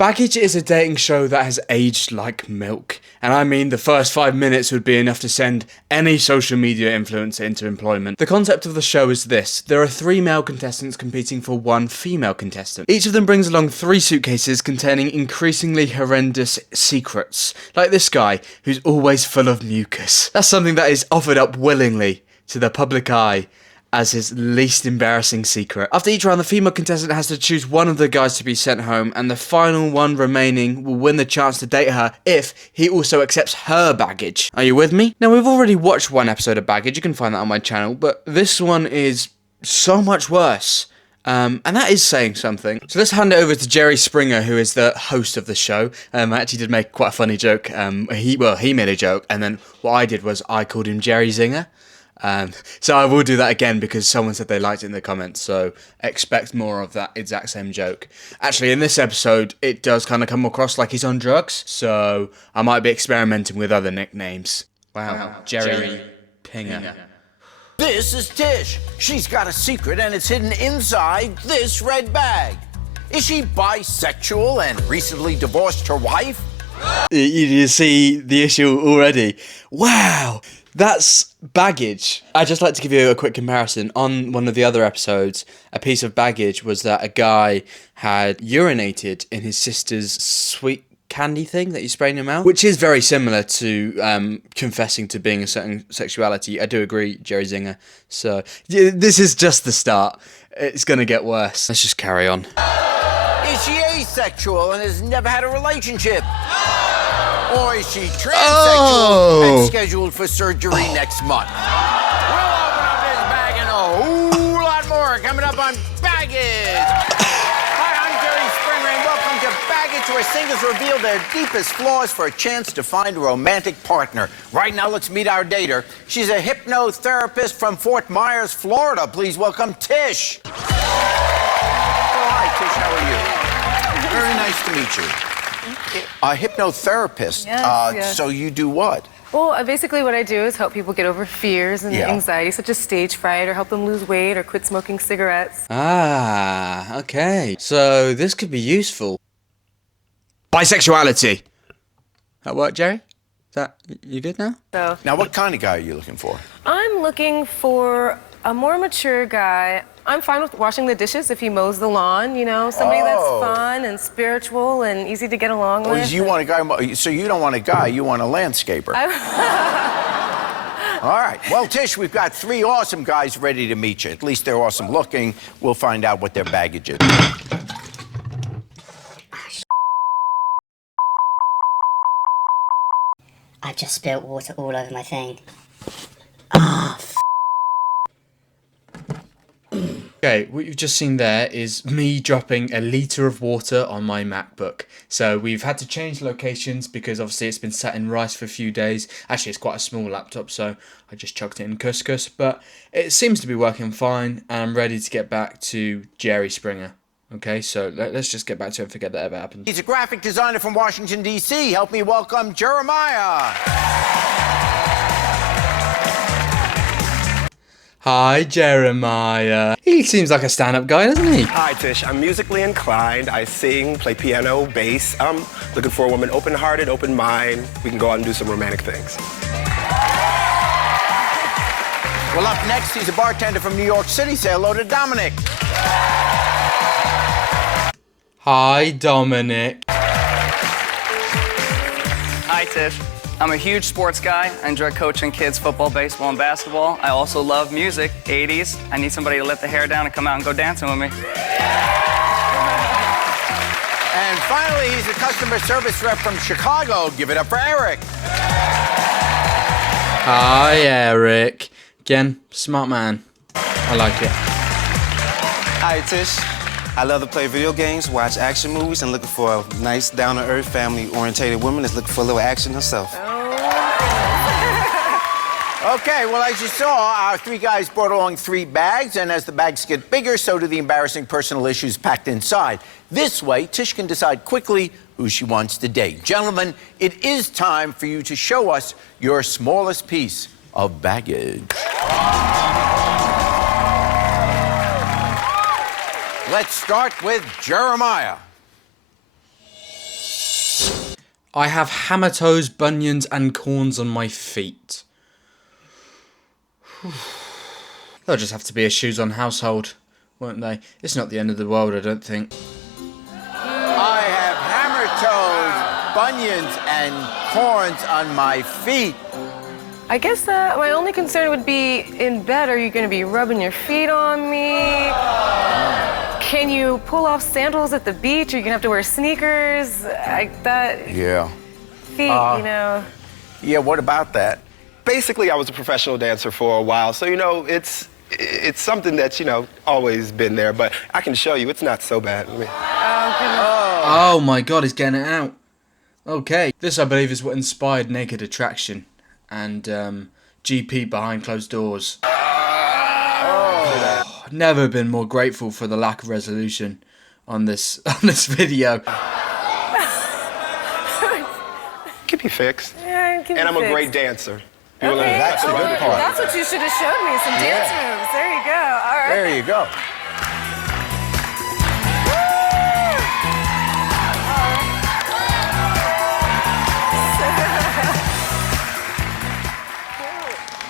Baggage is a dating show that has aged like milk. And I mean the first 5 minutes would be enough to send any social media influencer into employment. The concept of the show is this. There are 3 male contestants competing for 1 female contestant. Each of them brings along 3 suitcases containing increasingly horrendous secrets. Like this guy, who's always full of mucus. That's something that is offered up willingly to the public eye as his least embarrassing secret. After each round, the female contestant has to choose one of the guys to be sent home, and the final one remaining will win the chance to date her if he also accepts her baggage. Are you with me? Now, we've already watched 1 episode of Baggage, you can find that on my channel, but this one is so much worse. And that is saying something. So let's hand it over to Jerry Springer, who is the host of the show. I actually did make quite a funny joke. He made a joke, and then what I did was I called him Jerry Zinger. So I will do that again because someone said they liked it in the comments, so expect more of that exact same joke. Actually, in this episode, it does kind of come across like he's on drugs, so I might be experimenting with other nicknames. Wow, Jerry Pinger. This is Tish. She's got a secret and it's hidden inside this red bag. Is she bisexual and recently divorced her wife? You see the issue already. Wow! That's baggage. I'd just like to give you a quick comparison. On one of the other episodes, a piece of baggage was that a guy had urinated in his sister's sweet candy thing that you spray in your mouth, which is very similar to confessing to being a certain sexuality. I do agree, Jerry Zinger. So, yeah, this is just the start. It's gonna get worse. Let's just carry on. Is she asexual and has never had a relationship? Or is she transsexual and scheduled for surgery next month? We'll open up this bag and a whole lot more coming up on Baggage. Hi, I'm Jerry Springer, and welcome to Baggage, where singles reveal their deepest flaws for a chance to find a romantic partner. Right now, let's meet our dater. She's a hypnotherapist from Fort Myers, Florida. Please welcome Tish. Oh, hi, Tish. How are you? Very nice to meet you. A hypnotherapist. Yes. So you do what? Well, basically what I do is help people get over fears and anxiety, such as stage fright, or help them lose weight or quit smoking cigarettes. Ah, okay. So this could be useful. Bisexuality. That work, Jerry? Is that you good now? So Now, what kind of guy are you looking for? I'm looking for a more mature guy. I'm fine with washing the dishes if he mows the lawn, you know, somebody that's fun and spiritual and easy to get along with. You want a guy, so you don't want a guy, you want a landscaper. All right. Well, Tish, we've got 3 awesome guys ready to meet you. At least they're awesome looking. We'll find out what their baggage is. I've just spilled water all over my thing. Okay, what you've just seen there is me dropping a litre of water on my MacBook. So we've had to change locations because obviously it's been sat in rice for a few days. Actually, it's quite a small laptop, so I just chucked it in couscous. But it seems to be working fine, and I'm ready to get back to Jerry Springer. Okay, so let's just get back to it and forget that ever happened. He's a graphic designer from Washington, D.C. Help me welcome Jeremiah. Hi, Jeremiah. He seems like a stand-up guy, doesn't he? Hi, Tish. I'm musically inclined. I sing, play piano, bass. I'm looking for a woman open-hearted, open mind. We can go out and do some romantic things. Well, up next, he's a bartender from New York City. Say hello to Dominic. Hi, Dominic. Hi, Tish. I'm a huge sports guy. I enjoy coaching kids football, baseball, and basketball. I also love music, 80s. I need somebody to let the hair down and come out and go dancing with me. And finally, he's a customer service rep from Chicago. Give it up for Eric. Hi, Eric. Again, smart man. I like it. Hi, Tish. I love to play video games, watch action movies, and looking for a nice, down-to-earth, family-orientated woman that's looking for a little action herself. Okay, well, as you saw, our 3 guys brought along 3 bags, and as the bags get bigger, so do the embarrassing personal issues packed inside. This way, Tish can decide quickly who she wants to date. Gentlemen, it is time for you to show us your smallest piece of baggage. Let's start with Jeremiah. I have hammer toes, bunions, and corns on my feet. They'll just have to be a shoes-on household, won't they? It's not the end of the world, I don't think. I have hammer toes, bunions, and corns on my feet. I guess my only concern would be in bed, are you going to be rubbing your feet on me? Can you pull off sandals at the beach? Are you going to have to wear sneakers? Yeah. Feet, you know. Yeah, what about that? Basically, I was a professional dancer for a while, so, you know, it's something that's, you know, always been there, but I can show you, it's not so bad. Oh my god, he's getting it out. Okay. This, I believe, is what inspired Naked Attraction and GP Behind Closed Doors. Never been more grateful for the lack of resolution on this video. Can be fixed. Yeah, it can be And I'm a fixed. great dancer. Okay, That's the good part. That's what you should have showed me, some dance moves. There you go. All right. There you go.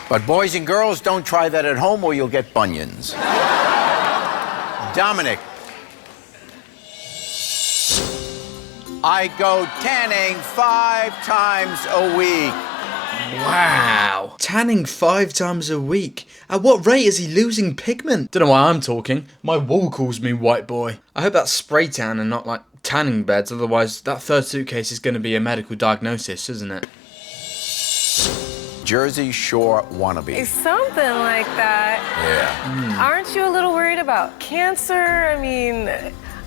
But boys and girls, don't try that at home or you'll get bunions. Dominic. I go tanning 5 times a week. Wow. Tanning 5 times a week. At what rate is he losing pigment? Don't know why I'm talking. My wall calls me white boy. I hope that's spray tan and not like tanning beds, otherwise that third suitcase is going to be a medical diagnosis, isn't it? Jersey Shore wannabe. Something like that. Yeah. Aren't you a little worried about cancer? I mean,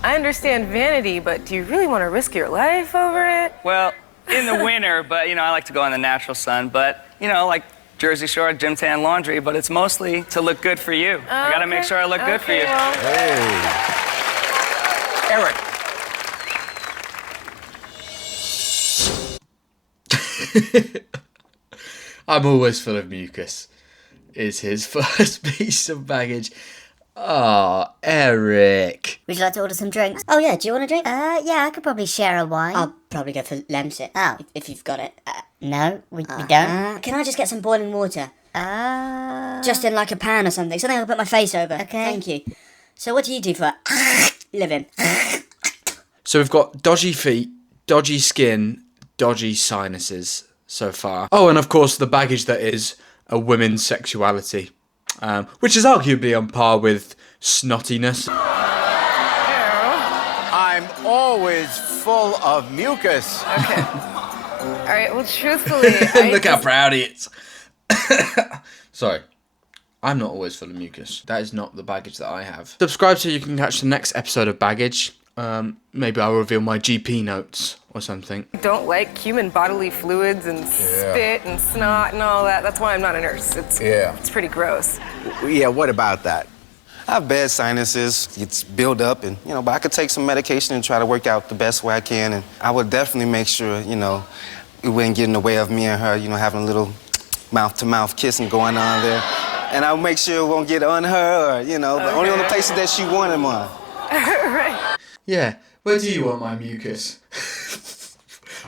I understand vanity, but do you really want to risk your life over it? Well, in the winter, but, you know, I like to go in the natural sun. But, you know, like Jersey Shore, gym tan laundry, but it's mostly to look good for you. I got to make sure I look good for you. Well, Eric. I'm always full of mucus, is his first piece of baggage. Ah, Eric. Would you like to order some drinks? Oh yeah, do you want a drink? Yeah, I could probably share a wine. I'll probably go for Lemsip. Oh, if you've got it. No, we don't. Can I just get some boiling water? Just in like a pan or something, something I can put my face over. Okay. Thank you. So what do you do for a living? So we've got dodgy feet, dodgy skin, dodgy sinuses so far. Oh, and of course the baggage that is a woman's sexuality, which is arguably on par with snottiness. I'm always full of mucus. okay. All right, well, truthfully, Look how proud he is. Sorry. I'm not always full of mucus. That is not the baggage that I have. Subscribe so you can catch the next episode of Baggage. Maybe I'll reveal my GP notes or something. don't like human bodily fluids and spit and snot and all that. That's why I'm not a nurse. It's pretty gross. Yeah, what about that? I have bad sinuses. It's build up, and you know, but I could take some medication and try to work out the best way I can. And I would definitely make sure, you know, it wouldn't get in the way of me and her, you know, having a little mouth-to-mouth kissing going on there. And I'll make sure it won't get on her, or, you know, but only on the places that she wanted mine. Right. Yeah, where do you want my mucus?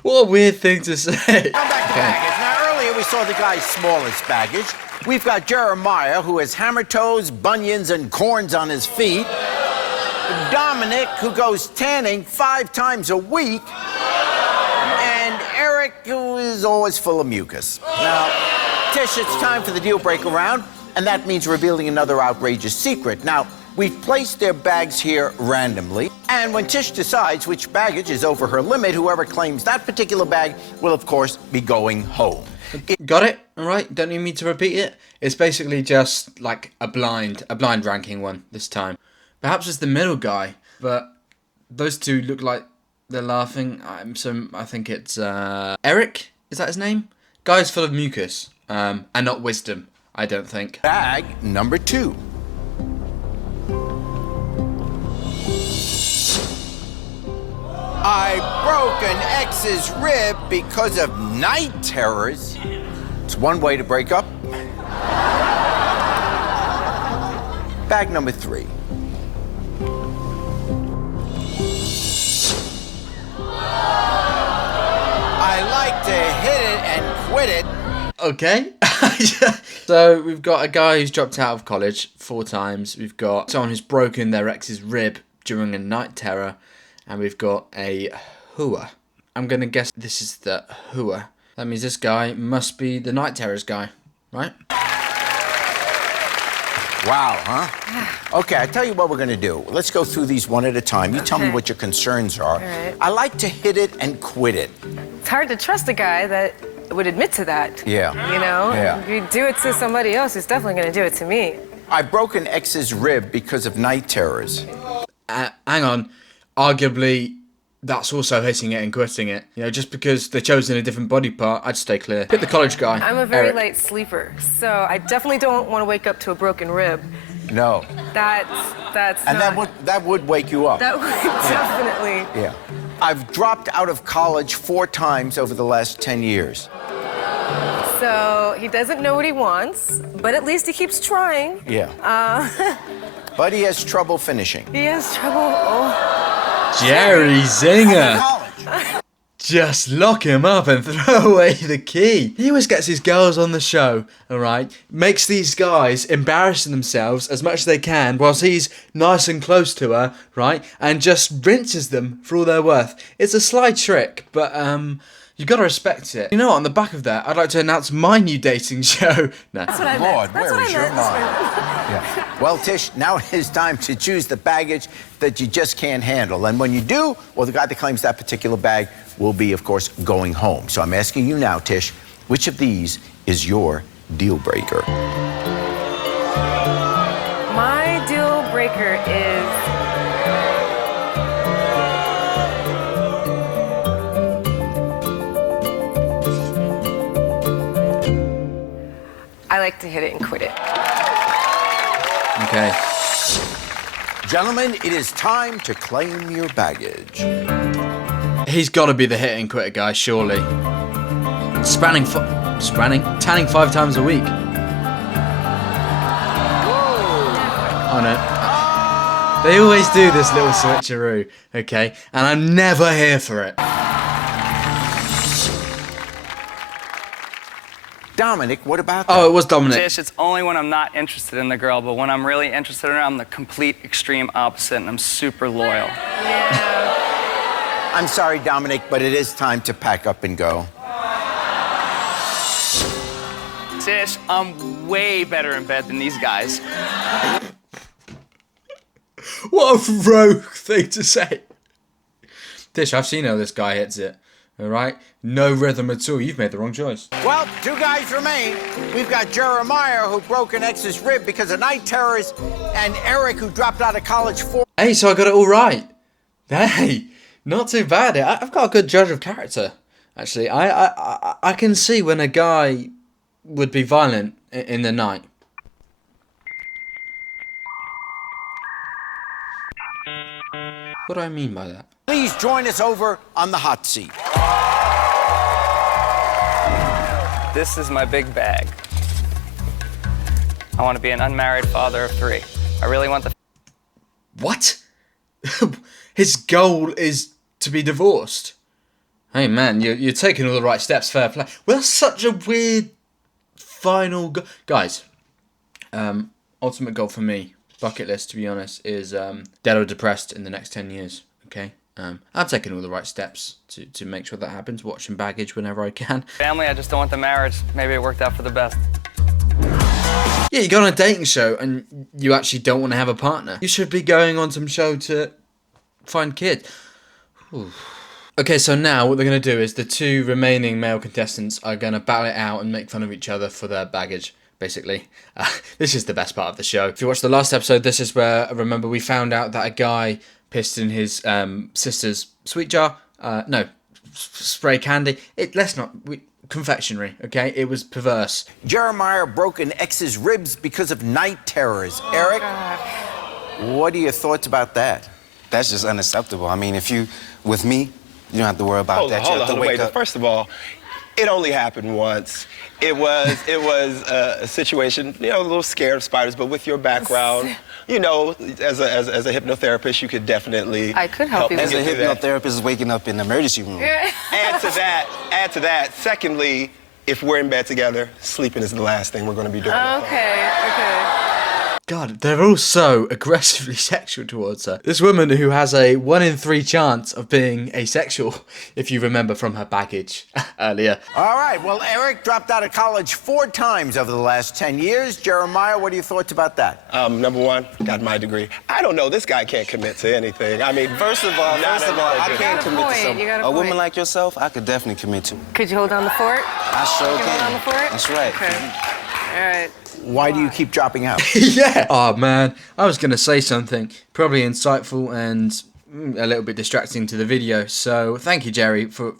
What a weird thing to say. Now back to baggage. Now, earlier we saw the guy's smallest baggage. We've got Jeremiah, who has hammer toes, bunions, and corns on his feet. Dominic, who goes tanning 5 times a week. And Eric, who is always full of mucus. Now, Tish, it's time for the deal breaker round, and that means revealing another outrageous secret. Now, we've placed their bags here randomly, and when Tish decides which baggage is over her limit, whoever claims that particular bag will, of course, be going home. Got it? Alright, don't need me to repeat it. It's basically just like a blind ranking one this time. Perhaps it's the middle guy, but those two look like they're laughing. I think it's Eric? Is that his name? Guy's full of mucus, and not wisdom, I don't think. Bag number 2. I broke an ex's rib because of night terrors. It's one way to break up. Bag number 3. quit it. Okay. So we've got a guy who's dropped out of college 4 times. We've got someone who's broken their ex's rib during a night terror. And we've got a hooer. I'm going to guess this is the hooer. That means this guy must be the night terrors guy, right? Wow, huh? Okay, I tell you what we're gonna do. Let's go through these one at a time. You tell me what your concerns are. All right. I like to hit it and quit it. It's hard to trust a guy that would admit to that. Yeah. You know? Yeah. If you do it to somebody else, he's definitely going to do it to me. I broke an ex's rib because of night terrors. Hang on. Arguably, that's also hitting it and quitting it. You know, just because they're chosen a different body part, I'd stay clear. Hit the college guy. I'm a very Eric. light sleeper, so I definitely don't want to wake up to a broken rib. No. That's And not... that would wake you up. That would definitely... Yeah. I've dropped out of college 4 times over the last 10 years. So he doesn't know what he wants, but at least he keeps trying. Yeah. But he has trouble finishing. He has trouble. Oh. Jerry Zinger. College. Just lock him up and throw away the key. He always gets his girls on the show, alright? Makes these guys embarrassing themselves as much as they can whilst he's nice and close to her, right? And just rinses them for all they're worth. It's a sly trick, but you gotta respect it. You know what, on the back of that, I'd like to announce my new dating show. No. That's what I Lord, meant. That's where what is I your meant. mind? Yeah. Well, Tish, now it is time to choose the baggage that you just can't handle. And when you do, well, the guy that claims that particular bag will be, of course, going home. So I'm asking you now, Tish, which of these is your deal breaker? My deal breaker is... I like to hit it and quit it. Okay. Gentlemen, it is time to claim your baggage. He's gotta be the hit and quitter guy, surely. Tanning 5 times a week. Oh no. They always do this little switcheroo, okay? And I'm never here for it. Dominic, what about that? Oh, it was Dominic. Tish, it's only when I'm not interested in the girl, but when I'm really interested in her, I'm the complete extreme opposite, and I'm super loyal. I'm sorry, Dominic, but it is time to pack up and go. Tish, I'm way better in bed than these guys. What a rogue thing to say. Tish, I've seen how this guy hits it. Alright? No rhythm at all. You've made the wrong choice. Well, 2 guys remain. We've got Jeremiah, who broke an ex's rib because of night terrors, and Eric, who dropped out of college 4. Hey, so I got it all right. Hey, not too bad. I've got a good judge of character, actually. I can see when a guy would be violent in the night. What do I mean by that? Please join us over on the hot seat. This is my big bag. I want to be an unmarried father of 3. I really want the... What? His goal is to be divorced. Hey man, you're taking all the right steps, fair play. Well, that's such a weird final guys, ultimate goal for me, bucket list to be honest, is dead or depressed in the next 10 years, okay? I'm taking all the right steps to make sure that happens, watching baggage whenever I can. Family, I just don't want the marriage. Maybe it worked out for the best. Yeah, you go on a dating show and you actually don't want to have a partner. You should be going on some show to find kids. Whew. Okay, so now what they're going to do is the 2 remaining male contestants are going to battle it out and make fun of each other for their baggage, basically. This is the best part of the show. If you watched the last episode, this is where, remember, we found out that a guy pissed in his sister's sweet jar. No, spray candy. Confectionery, okay? It was perverse. Jeremiah broke an ex's ribs because of night terrors. Eric, what are your thoughts about that? That's just unacceptable. I mean, if you with me, you don't have to worry about that. You have to wake up. First of all, it only happened once. It was a situation, a little scared of spiders, but with your background, as a hypnotherapist, you could definitely I could help you As with a hypnotherapist is waking up in the emergency room. Add to that, secondly, if we're in bed together, sleeping is the last thing we're going to be doing. Okay. God, they're all so aggressively sexual towards her. This woman who has a 1 in 3 chance of being asexual, if you remember from her baggage earlier. All right, well, Eric dropped out of college 4 times over the last 10 years. Jeremiah, what are your thoughts about that? Number one, got my degree. I don't know. This guy can't commit to anything. I mean, First of all, I can't commit to something. You got A woman point. like yourself, I could definitely commit to. Could you hold down the fort? I sure You can hold can. down the fort? That's right. Okay. All right. Why do you keep dropping out? Yeah. Oh man, I was gonna say something probably insightful and a little bit distracting to the video. So thank you, Jerry, for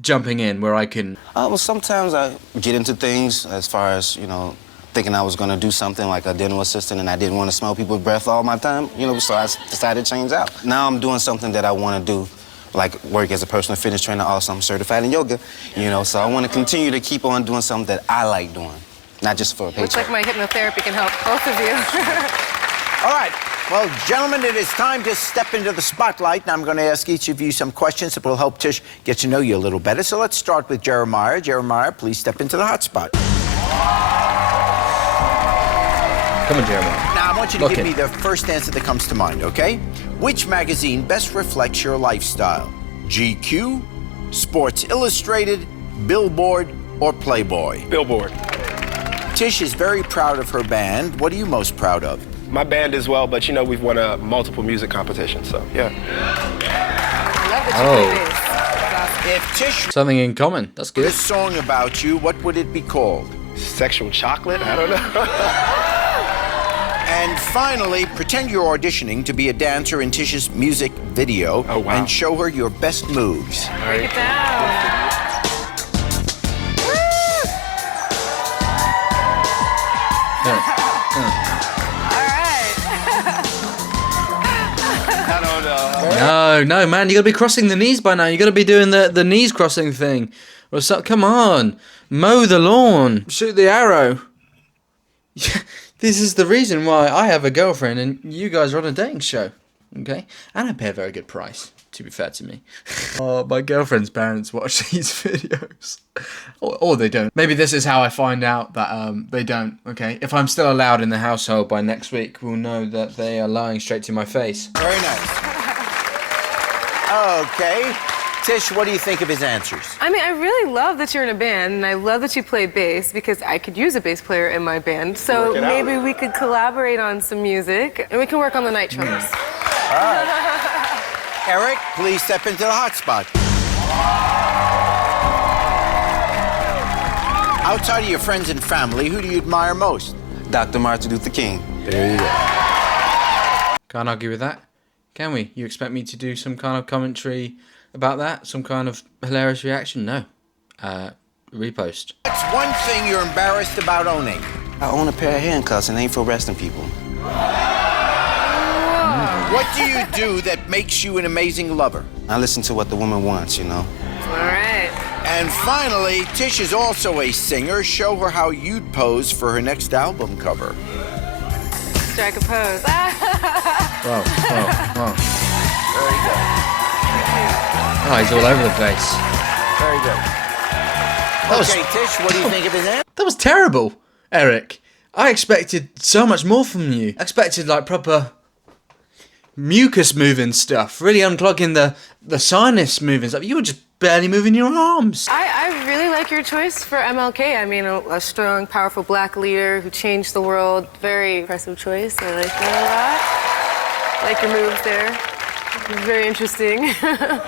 jumping in where I can. Well, sometimes I get into things as far as, you know, thinking I was going to do something like a dental assistant and I didn't want to smell people's breath all my time, you know, so I decided to change out. Now I'm doing something that I want to do, like work as a personal fitness trainer. Also, I'm certified in yoga, you know, so I want to continue to keep on doing something that I like doing, not just for a Looks paycheck. like my hypnotherapy can help both of you. All right. Well, gentlemen, it is time to step into the spotlight, and I'm going to ask each of you some questions that will help Tish get to know you a little better. So let's start with Jeremiah. Jeremiah, please step into the hot spot. Come on, Jeremiah. Now, I want you to Look give in. me the first answer that comes to mind, okay? Which magazine best reflects your lifestyle? GQ, Sports Illustrated, Billboard, or Playboy? Billboard. Tish is very proud of her band. What are you most proud of? My band as well, but you know, we've won multiple music competitions, so yeah. I love that you play bass. If Tish wrote Something in common. That's a good. song about you, what would it be called? Sexual chocolate? I don't know. And finally, pretend you're auditioning to be a dancer in Tish's music video. Oh, wow. And show her your best moves. Break it down. All right. I don't know. No, man, you gotta be crossing the knees by now. You gotta be doing the knees crossing thing. Or so, come on, mow the lawn, shoot the arrow. This is the reason why I have a girlfriend and you guys are on a dating show, okay? And I pay a very good price, to be fair to me. Oh, my girlfriend's parents watch these videos. Or they don't. Maybe this is how I find out that they don't, okay? If I'm still allowed in the household by next week, we'll know that they are lying straight to my face. Very nice. Okay. Tish, what do you think of his answers? I mean, I really love that you're in a band, and I love that you play bass because I could use a bass player in my band. So Work it out. maybe we could collaborate on some music, and we can work on the night drummers. Eric, please step into the hot spot. Outside of your friends and family, who do you admire most? Dr. Martin Luther King. There you go. Can't argue with that, can we? You expect me to do some kind of commentary about that? Some kind of hilarious reaction? No. Repost. What's one thing you're embarrassed about owning? I own a pair of handcuffs and ain't for arresting people. What do you do that makes you an amazing lover? I listen to what the woman wants, you know. All right. And finally, Tish is also a singer. Show her how you'd pose for her next album cover. Strike a pose. Whoa. Very good. Oh, he's all over the place. Very good. Okay, Tish, what do you think of his answer? That was terrible, Eric. I expected so much more from you. I expected like proper mucus moving stuff, really unclogging the sinus moving stuff. You were just barely moving your arms. I really like your choice for MLK. I mean, a strong, powerful black leader who changed the world. Very impressive choice. I like that a lot. Like your moves there. Very interesting.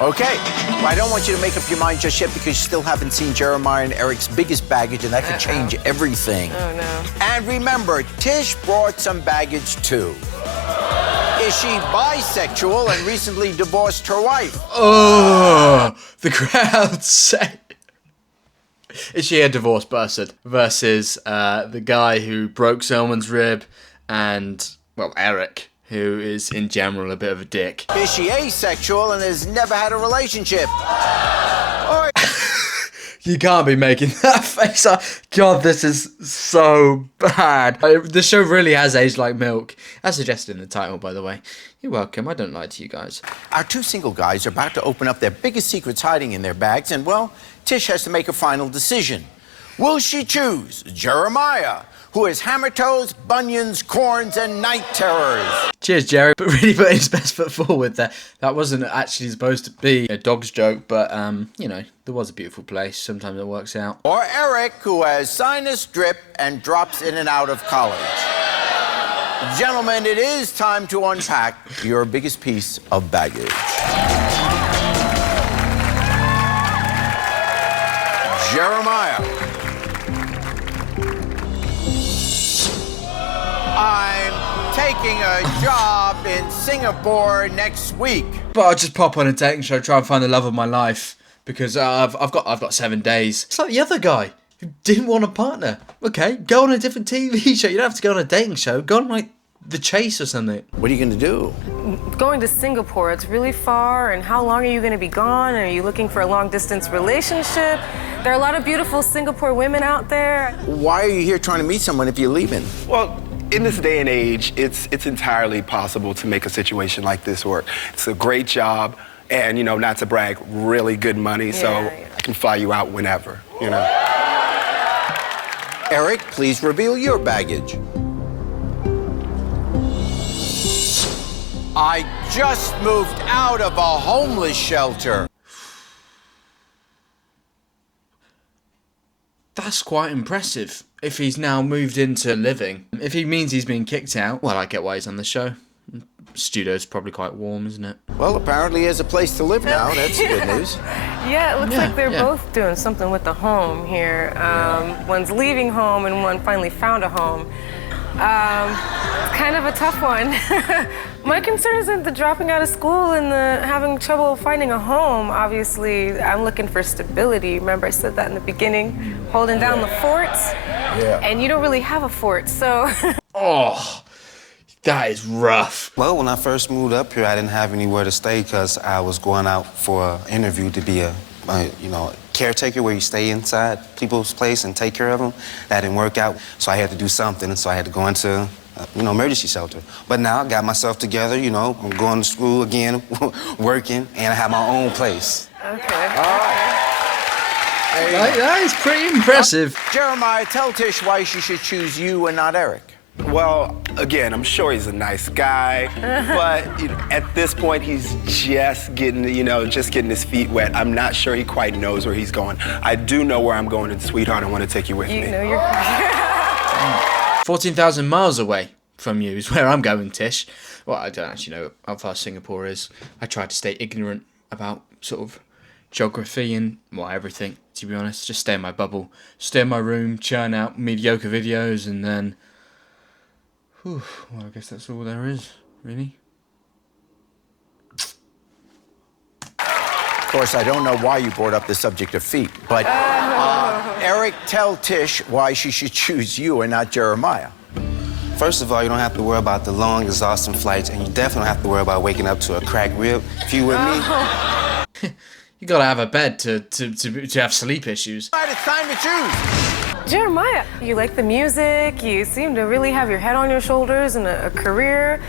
Okay. Well, I don't want you to make up your mind just yet because you still haven't seen Jeremiah and Eric's biggest baggage, and that could change everything. Oh, no. And remember, Tish brought some baggage, too. Is she bisexual and recently divorced her wife? Oh, the crowd say. Is she a divorced person versus the guy who broke someone's rib and, well, Eric, who is in general a bit of a dick. Is she asexual and has never had a relationship? Or You can't be making that face. God, this is so bad. The show really has aged like milk, as suggested in the title, by the way. You're welcome. I don't lie to you guys. our two single guys are about to open up their biggest secrets hiding in their bags, and, well, Tish has to make a final decision. Will she choose Jeremiah, who has hammer toes, bunions, corns, and night terrors? Cheers, Jerry, but really putting his best foot forward there. That wasn't actually supposed to be a dog's joke, but, you know, there was a beautiful place. Sometimes it works out. Or Eric, who has sinus drip and drops in and out of college? Gentlemen, it is time to unpack your biggest piece of baggage. Jeremiah. I'm taking a job in Singapore next week. But I'll just pop on a dating show, try and find the love of my life, because I've got 7 days. It's like the other guy who didn't want a partner. Okay, go on a different TV show. You don't have to go on a dating show. Go on, like, The Chase or something. What are you going to do? Going to Singapore, it's really far, and how long are you going to be gone? Are you looking for a long-distance relationship? There are a lot of beautiful Singapore women out there. Why are you here trying to meet someone if you're leaving? Well, in this day and age, it's entirely possible to make a situation like this work. It's a great job, and, you know, not to brag, really good money, so I can fly you out whenever, you know. Eric, please reveal your baggage. I just moved out of a homeless shelter. That's quite impressive. If he's now moved into living. If he means he's been kicked out, well, I get why he's on the show. Studio's probably quite warm, isn't it? Well, apparently he has a place to live now. That's good news. Yeah, it looks like they're both doing something with the home here. One's leaving home and one finally found a home. It's kind of a tough one. My concern isn't the dropping out of school and the having trouble finding a home. Obviously, I'm looking for stability. Remember I said that in the beginning, holding down the forts. Yeah. And you don't really have a fort, so. Oh, that is rough. Well, when I first moved up here, I didn't have anywhere to stay because I was going out for an interview to be a caretaker where you stay inside people's place and take care of them. That didn't work out, so I had to do something, and so I had to go into, emergency shelter. But now I got myself together, I'm going to school again, working, and I have my own place. Okay. All right. That is pretty impressive. Jeremiah, tell Tish why she should choose you and not Eric. Well, again, I'm sure he's a nice guy, but at this point, he's just getting his feet wet. I'm not sure he quite knows where he's going. I do know where I'm going, and sweetheart, I want to take you with me. You know you're 14,000 miles away from you is where I'm going, Tish. Well, I don't actually know how far Singapore is. I tried to stay ignorant about sort of geography and, everything, to be honest. Just stay in my bubble, stay in my room, churn out mediocre videos, and then... Well, I guess that's all there is, really. Of course, I don't know why you brought up the subject of feet, but Eric, tell Tish why she should choose you and not Jeremiah. First of all, you don't have to worry about the long, exhausting flights, and you definitely don't have to worry about waking up to a cracked rib. If you with me... You gotta have a bed to have sleep issues. All right, it's time to choose. Jeremiah, you like the music, you seem to really have your head on your shoulders and a career.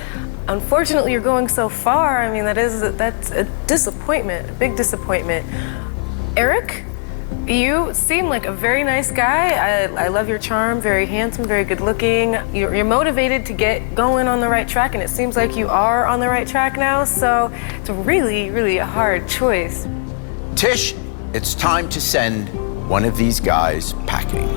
Unfortunately, you're going so far. I mean, that's a disappointment, a big disappointment. Eric, you seem like a very nice guy. I love your charm, very handsome, very good looking. You're motivated to get going on the right track, and it seems like you are on the right track now, so it's really, really a hard choice. Tish, it's time to send one of these guys packing.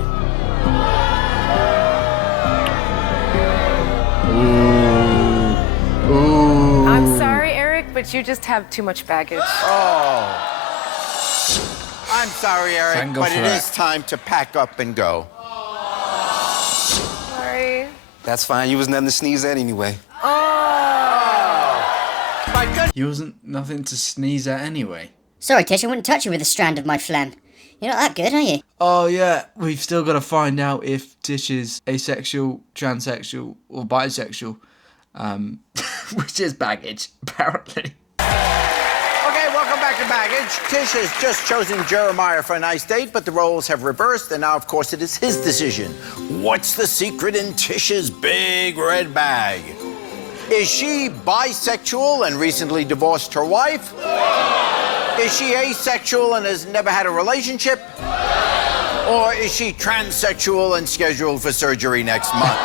Ooh. I'm sorry, Eric, but you just have too much baggage. Oh. I'm sorry, Eric, Thank God but for it that. is time to pack up and go. Sorry. That's fine. You was nothing to sneeze at anyway. My goodness. You wasn't nothing to sneeze at anyway. Sorry, Tish, I wouldn't touch you with a strand of my phlegm. You're not that good, are you? Oh yeah, we've still got to find out if Tish is asexual, transsexual, or bisexual. Which is baggage, apparently. Okay, welcome back to Baggage. Tish has just chosen Jeremiah for a nice date, but the roles have reversed, and now, of course, it is his decision. What's the secret in Tish's big red bag? Is she bisexual and recently divorced her wife? Is she asexual and has never had a relationship? Or is she transsexual and scheduled for surgery next month?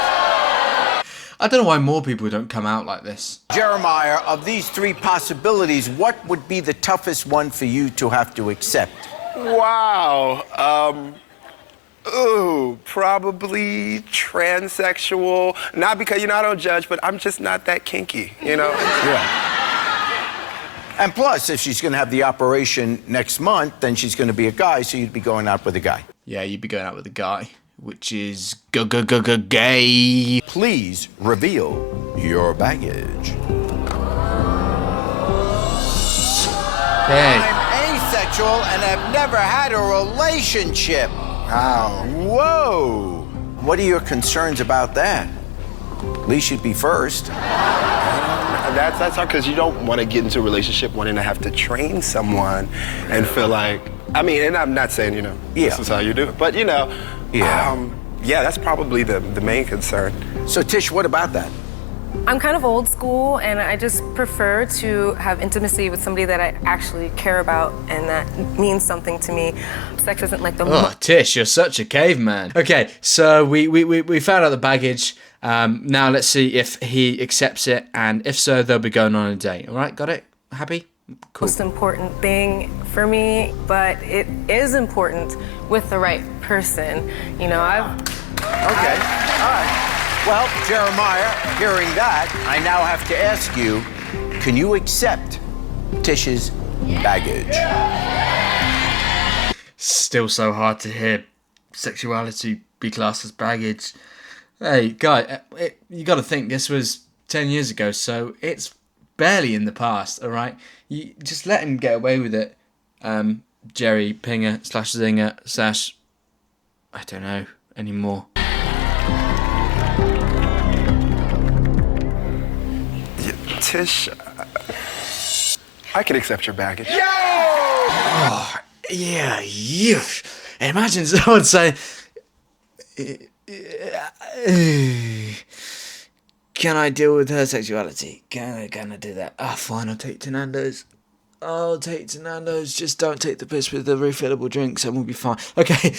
I don't know why more people don't come out like this. Jeremiah, of these three possibilities, what would be the toughest one for you to have to accept? Wow. Probably transsexual. Not because, I don't judge, but I'm just not that kinky, Yeah. And plus, if she's going to have the operation next month, then she's going to be a guy, so you'd be going out with a guy. Yeah, you'd be going out with a guy, which is gay. Please reveal your baggage. Hey. I'm asexual and have never had a relationship. Wow. Whoa. What are your concerns about that? At least you'd be first. That's hard because you don't want to get into a relationship wanting to have to train someone and feel like, and I'm not saying, this is how you do it, but, that's probably the main concern. So, Tish, what about that? I'm kind of old school, and I just prefer to have intimacy with somebody that I actually care about and that means something to me. Sex isn't like the... Oh, Tish, you're such a caveman. Okay, so we found out the baggage. Now let's see if he accepts it, and if so, they'll be going on a date. All right, got it? Happy? Cool. Most important thing for me, but it is important with the right person. Okay, all right. Well, Jeremiah, hearing that, I now have to ask you, can you accept Tish's baggage? Still so hard to hear sexuality be classed as baggage. Hey, guy, you got to think this was 10 years ago, so it's barely in the past, all right? You just let him get away with it. Jerry Pinger / Zinger / I don't know anymore. Tish, I can accept your baggage. Oh, yeah, you. Imagine someone saying, can I deal with her sexuality? Can I do that? Oh, fine, I'll take to Nando's. I'll take to Nando's. Just don't take the piss with the refillable drinks and we'll be fine. Okay.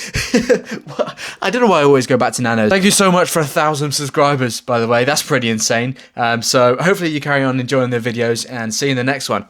I don't know why I always go back to Nando's. Thank you so much for 1,000 subscribers, by the way. That's pretty insane. So hopefully you carry on enjoying the videos and see you in the next one.